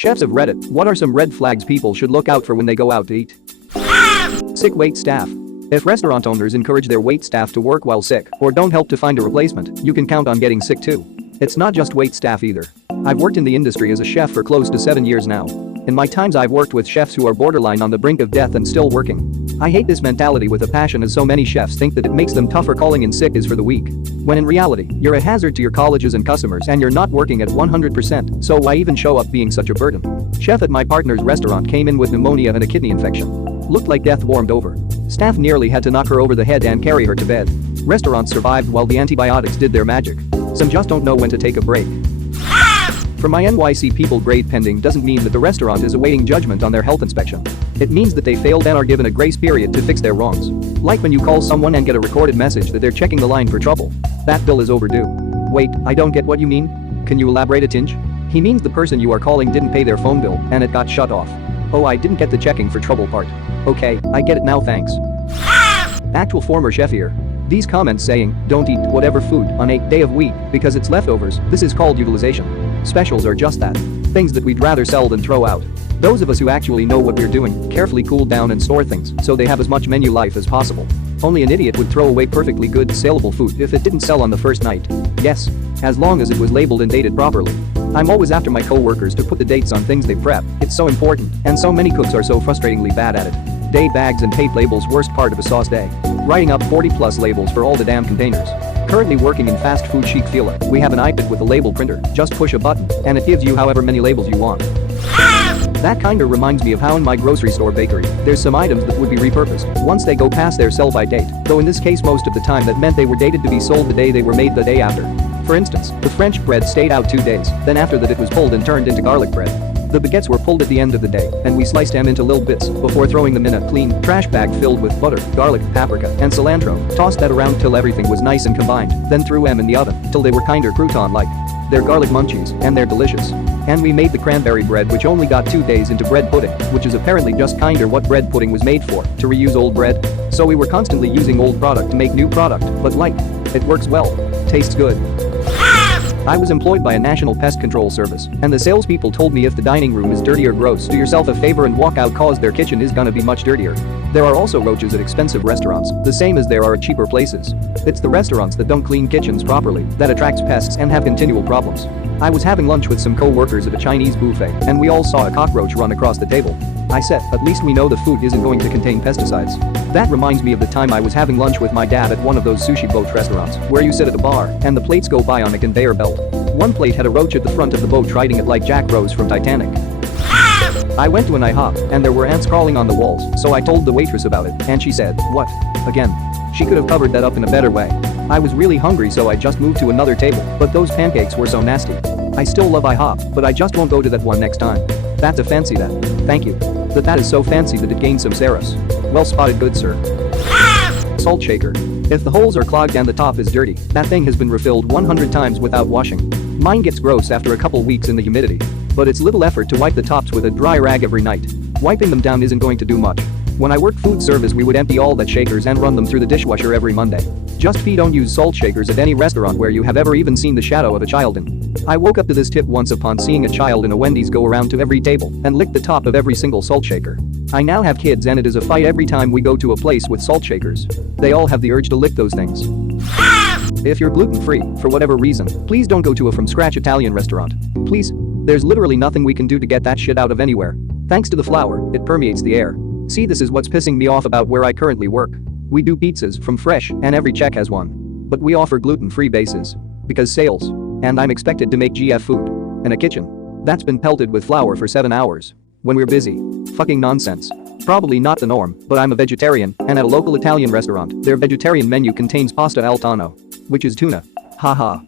Chefs of Reddit, what are some red flags people should look out for when they go out to eat? Sick wait staff. If restaurant owners encourage their wait staff to work while sick or don't help to find a replacement, you can count on getting sick too. It's not just wait staff either. I've worked in the industry as a chef for close to 7 years now. In my times I've worked with chefs who are borderline on the brink of death and still working. I hate this mentality with a passion, as so many chefs think that it makes them tougher. Calling in sick is for the weak. When in reality, you're a hazard to your colleges and customers and you're not working at 100%, so why even show up being such a burden? Chef at my partner's restaurant came in with pneumonia and a kidney infection. Looked like death warmed over. Staff nearly had to knock her over the head and carry her to bed. Restaurants survived while the antibiotics did their magic. Some just don't know when to take a break. For my NYC people, grade pending doesn't mean that the restaurant is awaiting judgment on their health inspection. It means that they failed and are given a grace period to fix their wrongs. Like when you call someone and get a recorded message that they're checking the line for trouble. That bill is overdue. Wait, I don't get what you mean. Can you elaborate a tinge? He means the person you are calling didn't pay their phone bill and it got shut off. Oh, I didn't get the checking for trouble part. Okay, I get it now, thanks. Actual former chef here. These comments saying, don't eat whatever food on a day of week because it's leftovers, this is called utilization. Specials are just that. Things that we'd rather sell than throw out. Those of us who actually know what we're doing carefully cool down and store things so they have as much menu life as possible. Only an idiot would throw away perfectly good saleable food if it didn't sell on the first night. Yes, as long as it was labeled and dated properly. I'm always after my co-workers to put the dates on things they prep. It's so important, and so many cooks are so frustratingly bad at it. Day bags and tape labels, worst part of a sauce day. Writing up 40+ labels for all the damn containers. Currently working in fast food chic fila, we have an iPad with a label printer. Just push a button and it gives you however many labels you want. That kinda reminds me of how in my grocery store bakery, there's some items that would be repurposed once they go past their sell-by date, though in this case most of the time that meant they were dated to be sold the day they were made the day after. For instance, the French bread stayed out 2 days, then after that it was pulled and turned into garlic bread. The baguettes were pulled at the end of the day, and we sliced them into little bits before throwing them in a clean trash bag filled with butter, garlic, paprika, and cilantro. Tossed that around till everything was nice and combined, then threw them in the oven till they were kinder crouton-like. They're garlic munchies, and they're delicious. And we made the cranberry bread, which only got 2 days into bread pudding, which is apparently just kinder what bread pudding was made for, to reuse old bread. So we were constantly using old product to make new product, but like, it works well, tastes good. I was employed by a national pest control service, and the salespeople told me if the dining room is dirty or gross, do yourself a favor and walk out cause their kitchen is gonna be much dirtier. There are also roaches at expensive restaurants, the same as there are at cheaper places. It's the restaurants that don't clean kitchens properly that attracts pests and have continual problems. I was having lunch with some co-workers at a Chinese buffet, and we all saw a cockroach run across the table. I said, at least we know the food isn't going to contain pesticides. That reminds me of the time I was having lunch with my dad at one of those sushi boat restaurants where you sit at a bar and the plates go by on a conveyor belt. One plate had a roach at the front of the boat riding it like Jack Rose from Titanic. I went to an IHOP and there were ants crawling on the walls, so I told the waitress about it and she said, what? Again? She could have covered that up in a better way. I was really hungry, so I just moved to another table, but those pancakes were so nasty. I still love IHOP, but I just won't go to that one next time. That's a fancy that. Thank you. That is so fancy that it gained some Saros. Well spotted, good sir. Salt shaker. If the holes are clogged and the top is dirty, that thing has been refilled 100 times without washing. Mine gets gross after a couple weeks in the humidity. But it's little effort to wipe the tops with a dry rag every night. Wiping them down isn't going to do much. When I worked food service, we would empty all the shakers and run them through the dishwasher every Monday. Just don't use salt shakers at any restaurant where you have ever even seen the shadow of a child in. I woke up to this tip once upon seeing a child in a Wendy's go around to every table and lick the top of every single salt shaker. I now have kids and it is a fight every time we go to a place with salt shakers. They all have the urge to lick those things. If you're gluten-free, for whatever reason, please don't go to a from-scratch Italian restaurant. Please. There's literally nothing we can do to get that shit out of anywhere. Thanks to the flour, it permeates the air. See, this is what's pissing me off about where I currently work. We do pizzas from fresh and every check has one. But we offer gluten-free bases. Because sales. And I'm expected to make GF food. In a kitchen that's been pelted with flour for 7 hours. When we're busy. Fucking nonsense. Probably not the norm, but I'm a vegetarian, and at a local Italian restaurant, their vegetarian menu contains pasta al tonno. Which is tuna. Haha.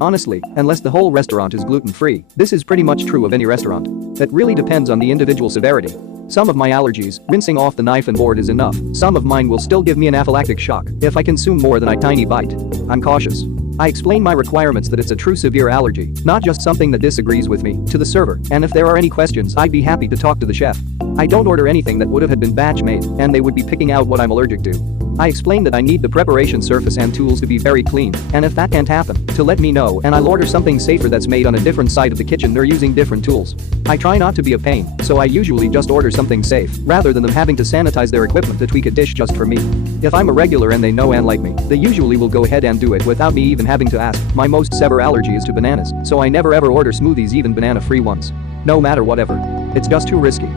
Honestly, unless the whole restaurant is gluten-free, this is pretty much true of any restaurant. That really depends on the individual severity. Some of my allergies, rinsing off the knife and board is enough. Some of mine will still give me an anaphylactic shock if I consume more than a tiny bite. I'm cautious. I explain my requirements that it's a true severe allergy, not just something that disagrees with me, to the server, and if there are any questions I'd be happy to talk to the chef. I don't order anything that would have been batch made, and they would be picking out what I'm allergic to. I explained that I need the preparation surface and tools to be very clean, and if that can't happen, to let me know and I'll order something safer that's made on a different side of the kitchen or using different tools. I try not to be a pain, so I usually just order something safe, rather than them having to sanitize their equipment to tweak a dish just for me. If I'm a regular and they know and like me, they usually will go ahead and do it without me even having to ask. My most severe allergy is to bananas, so I never ever order smoothies, even banana-free ones. No matter whatever. It's just too risky.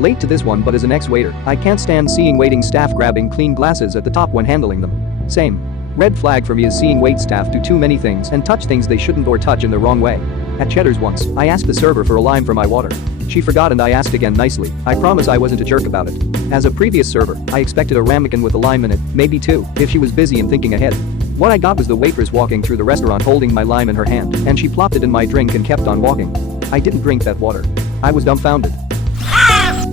Late to this one, but as an ex-waiter, I can't stand seeing waiting staff grabbing clean glasses at the top when handling them. Same. Red flag for me is seeing wait staff do too many things and touch things they shouldn't or touch in the wrong way. At Cheddar's once, I asked the server for a lime for my water. She forgot and I asked again nicely. I promise I wasn't a jerk about it. As a previous server, I expected a ramekin with a lime in it, maybe two, if she was busy and thinking ahead. What I got was the waitress walking through the restaurant holding my lime in her hand, and she plopped it in my drink and kept on walking. I didn't drink that water. I was dumbfounded.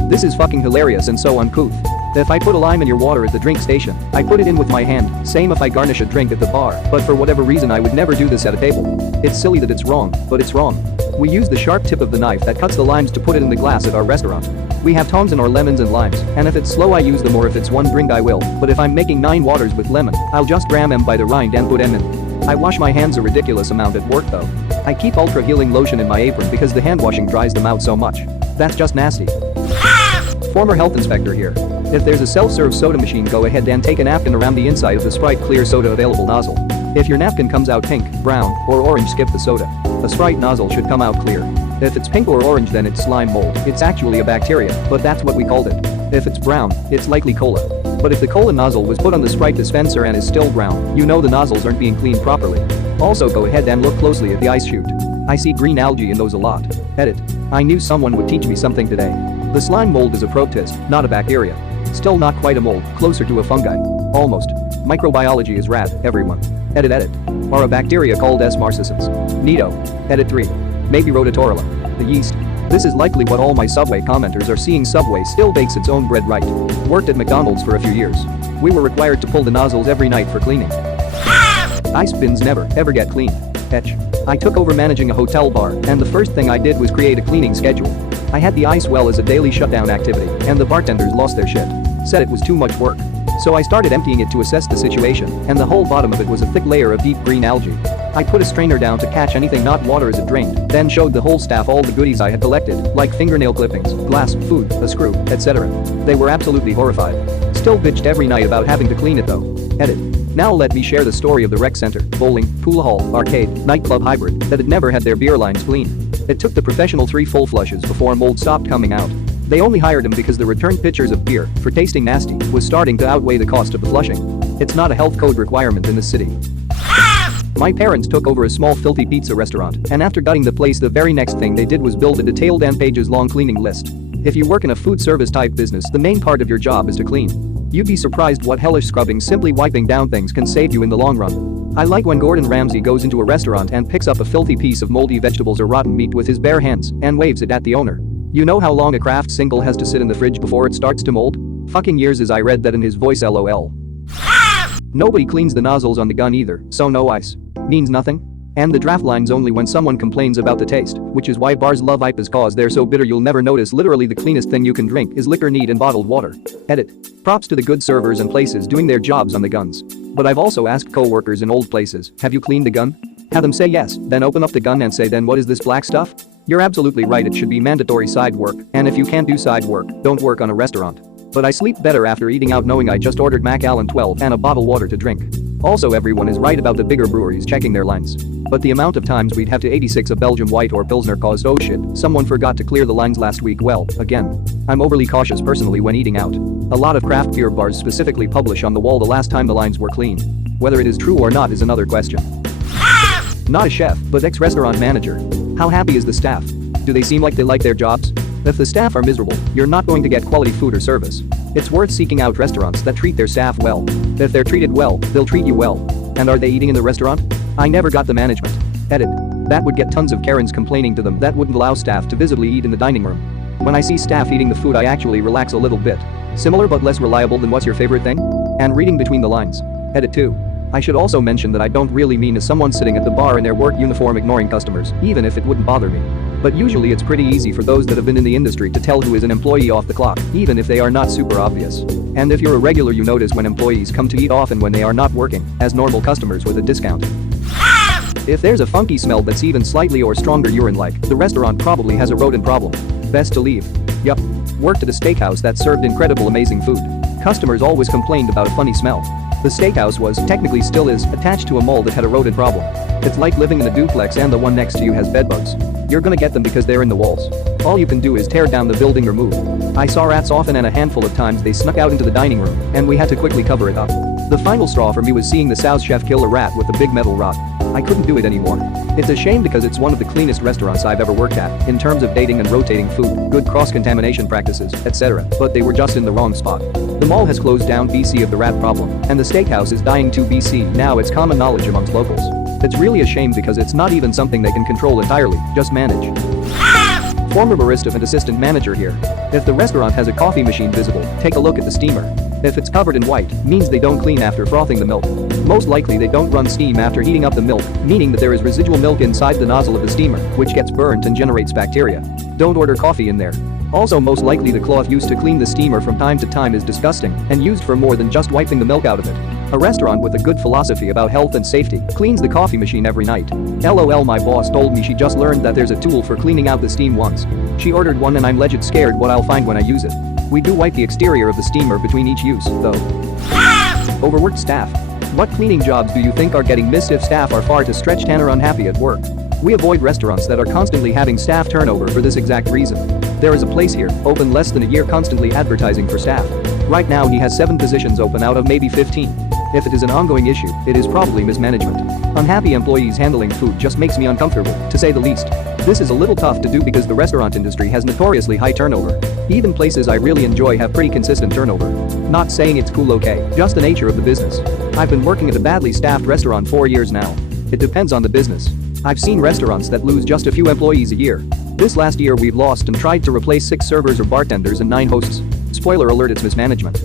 This is fucking hilarious and so uncouth. If I put a lime in your water at the drink station, I put it in with my hand, same if I garnish a drink at the bar, but for whatever reason I would never do this at a table. It's silly that it's wrong, but it's wrong. We use the sharp tip of the knife that cuts the limes to put it in the glass at our restaurant. We have Tom's or lemons and limes, and if it's slow I use them, or if it's one drink I will, but if I'm making 9 waters with lemon, I'll just gram em by the rind and put em in. I wash my hands a ridiculous amount at work though. I keep ultra healing lotion in my apron because the hand washing dries them out so much. That's just nasty. Former health inspector here. If there's a self-serve soda machine, go ahead and take a napkin around the inside of the Sprite clear soda available nozzle. If your napkin comes out pink, brown, or orange, skip the soda. A Sprite nozzle should come out clear. If it's pink or orange, then it's slime mold. It's actually a bacteria, but that's what we called it. If it's brown, it's likely cola. But if the cola nozzle was put on the Sprite dispenser and is still brown, you know the nozzles aren't being cleaned properly. Also go ahead and look closely at the ice chute. I see green algae in those a lot. Edit. I knew someone would teach me something today. The slime mold is a protist, not a bacteria. Still not quite a mold, closer to a fungi. Almost. Microbiology is rad, everyone. Edit. Are a bacteria called S. marcescens. Neato. Edit 3. Maybe Rhodotorula. The yeast. This is likely what all my Subway commenters are seeing. Subway still bakes its own bread right. Worked at McDonald's for a few years. We were required to pull the nozzles every night for cleaning. Ice bins never, ever get cleaned. Etch. I took over managing a hotel bar, and the first thing I did was create a cleaning schedule. I had the ice well as a daily shutdown activity, and the bartenders lost their shit. Said it was too much work. So I started emptying it to assess the situation, and the whole bottom of it was a thick layer of deep green algae. I put a strainer down to catch anything not water as it drained, then showed the whole staff all the goodies I had collected, like fingernail clippings, glass, food, a screw, etc. They were absolutely horrified. Still bitched every night about having to clean it though. Edit. Now let me share the story of the rec center, bowling, pool hall, arcade, nightclub hybrid that had never had their beer lines cleaned. It took the professional 3 full flushes before mold stopped coming out. They only hired him because the return pitchers of beer, for tasting nasty, was starting to outweigh the cost of the flushing. It's not a health code requirement in this city. My parents took over a small filthy pizza restaurant, and after gutting the place, the very next thing they did was build a detailed and pages-long cleaning list. If you work in a food service type business, the main part of your job is to clean. You'd be surprised what hellish scrubbing simply wiping down things can save you in the long run. I like when Gordon Ramsay goes into a restaurant and picks up a filthy piece of moldy vegetables or rotten meat with his bare hands and waves it at the owner. You know how long a Kraft single has to sit in the fridge before it starts to mold? Fucking years, as I read that in his voice, lol. Nobody cleans the nozzles on the gun either, so no ice means nothing. And the draft line's only when someone complains about the taste, which is why bars love IPAs, cause they're so bitter you'll never notice. Literally the cleanest thing you can drink is liquor neat and bottled water. Edit. Props to the good servers and places doing their jobs on the guns. But I've also asked co-workers in old places, have you cleaned the gun? Have them say yes, then open up the gun and say, then what is this black stuff? You're absolutely right, it should be mandatory side work, and if you can't do side work, don't work on a restaurant. But I sleep better after eating out knowing I just ordered Macallan 12 and a bottled water to drink. Also, everyone is right about the bigger breweries checking their lines. But the amount of times we'd have to 86 a Belgian white or Pilsner caused oh shit, someone forgot to clear the lines last week. Well, again, I'm overly cautious personally when eating out. A lot of craft beer bars specifically publish on the wall the last time the lines were clean. Whether it is true or not is another question. Not a chef, but ex-restaurant manager. How happy is the staff? Do they seem like they like their jobs? If the staff are miserable, you're not going to get quality food or service. It's worth seeking out restaurants that treat their staff well. If they're treated well, they'll treat you well. And are they eating in the restaurant? I never got the management. Edit. That would get tons of Karens complaining to them that wouldn't allow staff to visibly eat in the dining room. When I see staff eating the food, I actually relax a little bit. Similar but less reliable than what's your favorite thing? And reading between the lines. Edit 2. I should also mention that I don't really mean as someone sitting at the bar in their work uniform ignoring customers, even if it wouldn't bother me. But usually it's pretty easy for those that have been in the industry to tell who is an employee off the clock, even if they are not super obvious. And if you're a regular, you notice when employees come to eat often when they are not working, as normal customers with a discount. If there's a funky smell that's even slightly or stronger urine-like, the restaurant probably has a rodent problem. Best to leave. Yup. Worked at a steakhouse that served incredible amazing food. Customers always complained about a funny smell. The steakhouse was, technically still is, attached to a mall that had a rodent problem. It's like living in a duplex and the one next to you has bedbugs. You're gonna get them because they're in the walls. All you can do is tear down the building or move. I saw rats often, and a handful of times they snuck out into the dining room, and we had to quickly cover it up. The final straw for me was seeing the South chef kill a rat with a big metal rod. I couldn't do it anymore. It's a shame because it's one of the cleanest restaurants I've ever worked at, in terms of dating and rotating food, good cross-contamination practices, etc., but they were just in the wrong spot. The mall has closed down BC of the rat problem, and the steakhouse is dying too BC. Now it's common knowledge amongst locals. It's really a shame because it's not even something they can control entirely, just manage. Former barista and assistant manager here. If the restaurant has a coffee machine visible, take a look at the steamer. If it's covered in white, means they don't clean after frothing the milk. Most likely they don't run steam after heating up the milk, meaning that there is residual milk inside the nozzle of the steamer, which gets burnt and generates bacteria. Don't order coffee in there. Also, most likely the cloth used to clean the steamer from time to time is disgusting and used for more than just wiping the milk out of it. A restaurant with a good philosophy about health and safety cleans the coffee machine every night. LOL, my boss told me she just learned that there's a tool for cleaning out the steam once. She ordered one and I'm legit scared what I'll find when I use it. We do wipe the exterior of the steamer between each use, though. Overworked staff. What cleaning jobs do you think are getting missed if staff are far too stretched and are unhappy at work? We avoid restaurants that are constantly having staff turnover for this exact reason. There is a place here, open less than a year, constantly advertising for staff. Right now he has 7 positions open out of maybe 15. If it is an ongoing issue, it is probably mismanagement. Unhappy employees handling food just makes me uncomfortable, to say the least. This is a little tough to do because the restaurant industry has notoriously high turnover. Even places I really enjoy have pretty consistent turnover. Not saying it's cool, okay, just the nature of the business. I've been working at a badly staffed restaurant 4 years now. It depends on the business. I've seen restaurants that lose just a few employees a year. This last year we've lost and tried to replace 6 servers or bartenders and 9 hosts. Spoiler alert, it's mismanagement.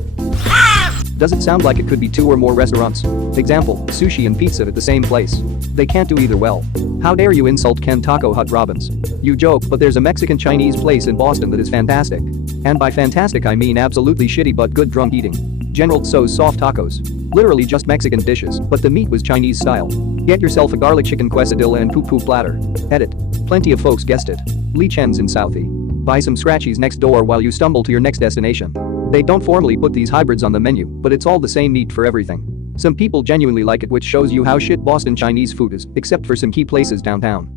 Does it sound like it could be 2 or more restaurants? Example, sushi and pizza at the same place. They can't do either well. How dare you insult Ken Taco Hut Robbins? You joke, but there's a Mexican Chinese place in Boston that is fantastic. And by fantastic I mean absolutely shitty but good drunk eating. General Tso's soft tacos. Literally just Mexican dishes, but the meat was Chinese style. Get yourself a garlic chicken quesadilla and poo-poo platter. Edit. Plenty of folks guessed it. Lee Chen's in Southie. Buy some scratchies next door while you stumble to your next destination. They don't formally put these hybrids on the menu, but it's all the same meat for everything. Some people genuinely like it, which shows you how shit Boston Chinese food is, except for some key places downtown.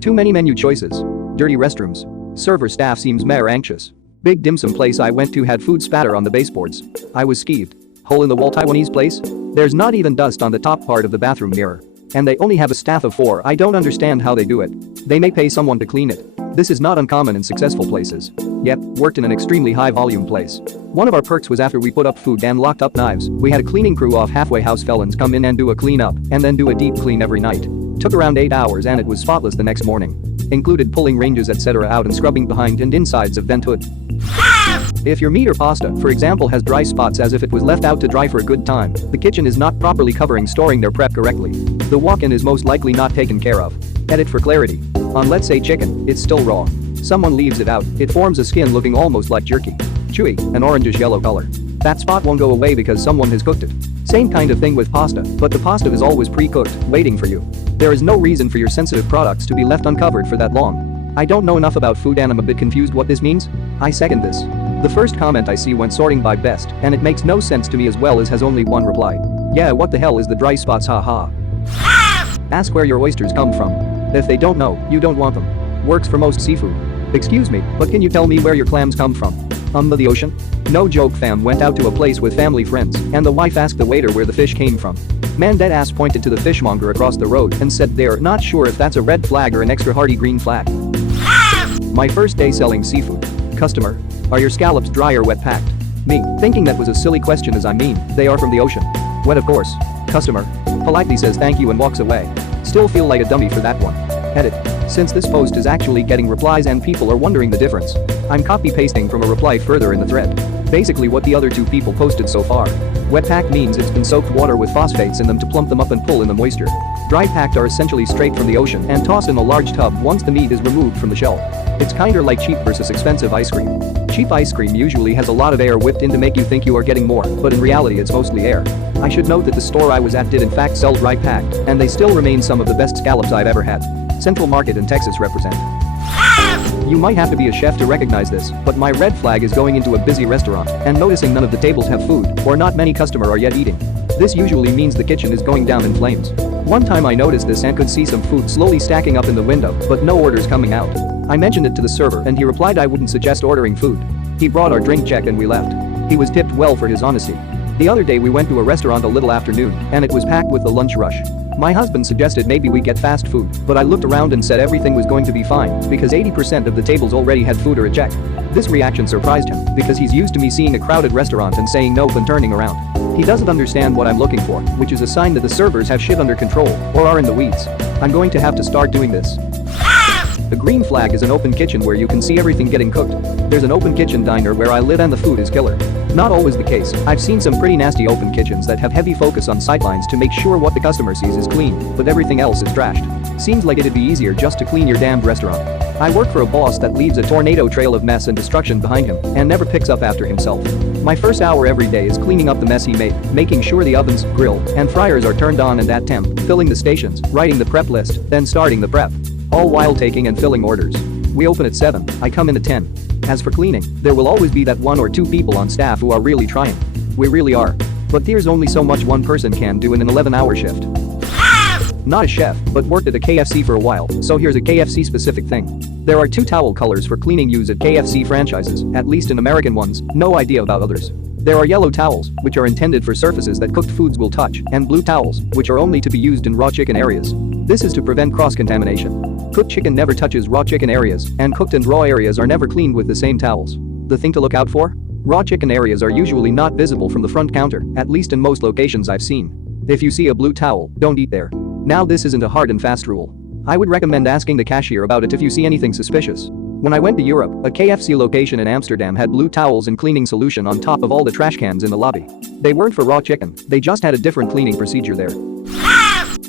Too many menu choices. Dirty restrooms. Server staff seems meh anxious. Big dim sum place I went to had food spatter on the baseboards. I was skeeved. Hole in the wall Taiwanese place? There's not even dust on the top part of the bathroom mirror. And they only have a staff of 4. I don't understand how they do it. They may pay someone to clean it. This is not uncommon in successful places. Yep, worked in an extremely high volume place. One of our perks was after we put up food and locked up knives, we had a cleaning crew of halfway house felons come in and do a clean up, and then do a deep clean every night. Took around 8 hours and it was spotless the next morning. Included pulling ranges etc. out and scrubbing behind and insides of vent hood. If your meat or pasta, for example, has dry spots as if it was left out to dry for a good time, the kitchen is not properly storing their prep correctly. The walk-in is most likely not taken care of. Edit for clarity. On let's say chicken, it's still raw. Someone leaves it out, it forms a skin looking almost like jerky. Chewy, an orangish yellow color. That spot won't go away because someone has cooked it. Same kind of thing with pasta, but the pasta is always pre-cooked, waiting for you. There is no reason for your sensitive products to be left uncovered for that long. I don't know enough about food and I'm a bit confused what this means. I second this. The first comment I see when sorting by best, and it makes no sense to me as well as has only one reply. Yeah, what the hell is the dry spots, haha. Ask where your oysters come from. If they don't know, you don't want them. Works for most seafood. Excuse me, but can you tell me where your clams come from? The ocean? No joke, fam went out to a place with family friends, and the wife asked the waiter where the fish came from. Man deadass pointed to the fishmonger across the road and said they're not sure if that's a red flag or an extra hardy green flag. My first day selling seafood. Customer. Are your scallops dry or wet packed? Me, thinking that was a silly question as I mean, they are from the ocean. Wet of course. Customer. Politely says thank you and walks away. Still feel like a dummy for that one. Edit. Since this post is actually getting replies and people are wondering the difference, I'm copy-pasting from a reply further in the thread. Basically what the other two people posted so far. Wet packed means it's been soaked water with phosphates in them to plump them up and pull in the moisture. Dry packed are essentially straight from the ocean and tossed in a large tub once the meat is removed from the shell. It's kinda like cheap versus expensive ice cream. Cheap ice cream usually has a lot of air whipped in to make you think you are getting more, but in reality it's mostly air. I should note that the store I was at did in fact sell dry packed, and they still remain some of the best scallops I've ever had. Central Market in Texas represent. You might have to be a chef to recognize this, but my red flag is going into a busy restaurant and noticing none of the tables have food, or not many customers are yet eating. This usually means the kitchen is going down in flames. One time I noticed this and could see some food slowly stacking up in the window, but no orders coming out. I mentioned it to the server and he replied I wouldn't suggest ordering food. He brought our drink check and we left. He was tipped well for his honesty. The other day we went to a restaurant a little after noon, and it was packed with the lunch rush. My husband suggested maybe we get fast food, but I looked around and said everything was going to be fine because 80% of the tables already had food or a check. This reaction surprised him because he's used to me seeing a crowded restaurant and saying nope and turning around. He doesn't understand what I'm looking for, which is a sign that the servers have shit under control or are in the weeds. I'm going to have to start doing this. A green flag is an open kitchen where you can see everything getting cooked. There's an open kitchen diner where I live and the food is killer. Not always the case. I've seen some pretty nasty open kitchens that have heavy focus on sightlines to make sure what the customer sees is clean, but everything else is trashed. Seems like it'd be easier just to clean your damned restaurant. I work for a boss that leaves a tornado trail of mess and destruction behind him and never picks up after himself. My first hour every day is cleaning up the mess he made, making sure the ovens, grill, and fryers are turned on and at temp, filling the stations, writing the prep list, then starting the prep. All while taking and filling orders. We open at 7, I come in at 10. As for cleaning, there will always be that 1 or 2 people on staff who are really trying. We really are. But there's only so much one person can do in an 11-hour shift. Not a chef, but worked at a KFC for a while, so here's a KFC specific thing. There are 2 towel colors for cleaning used at KFC franchises, at least in American ones, no idea about others. There are yellow towels, which are intended for surfaces that cooked foods will touch, and blue towels, which are only to be used in raw chicken areas. This is to prevent cross-contamination. Cooked chicken never touches raw chicken areas, and cooked and raw areas are never cleaned with the same towels. The thing to look out for? Raw chicken areas are usually not visible from the front counter, at least in most locations I've seen. If you see a blue towel, don't eat there. Now this isn't a hard and fast rule. I would recommend asking the cashier about it if you see anything suspicious. When I went to Europe, a KFC location in Amsterdam had blue towels and cleaning solution on top of all the trash cans in the lobby. They weren't for raw chicken, they just had a different cleaning procedure there.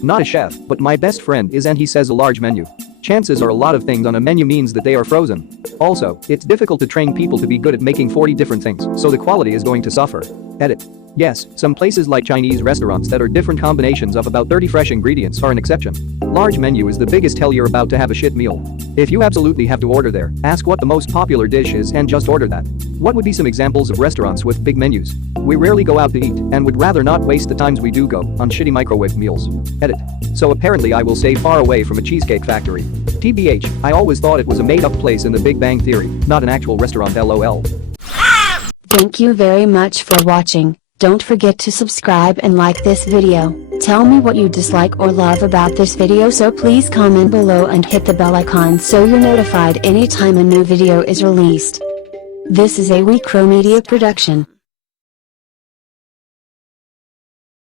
Not a chef, but my best friend is and he says a large menu. Chances are a lot of things on a menu means that they are frozen. Also, it's difficult to train people to be good at making 40 different things, so the quality is going to suffer. Edit. Yes, some places like Chinese restaurants that are different combinations of about 30 fresh ingredients are an exception. Large menu is the biggest tell you're about to have a shit meal. If you absolutely have to order there, ask what the most popular dish is and just order that. What would be some examples of restaurants with big menus? We rarely go out to eat and would rather not waste the times we do go on shitty microwave meals. Edit. So apparently I will stay far away from a cheesecake factory. TBH, I always thought it was a made-up place in The Big Bang Theory, not an actual restaurant LOL. Thank you very much for watching. Don't forget to subscribe and like this video. Tell me what you dislike or love about this video, so please comment below and hit the bell icon so you're notified anytime a new video is released. This is a WeCrow Media production.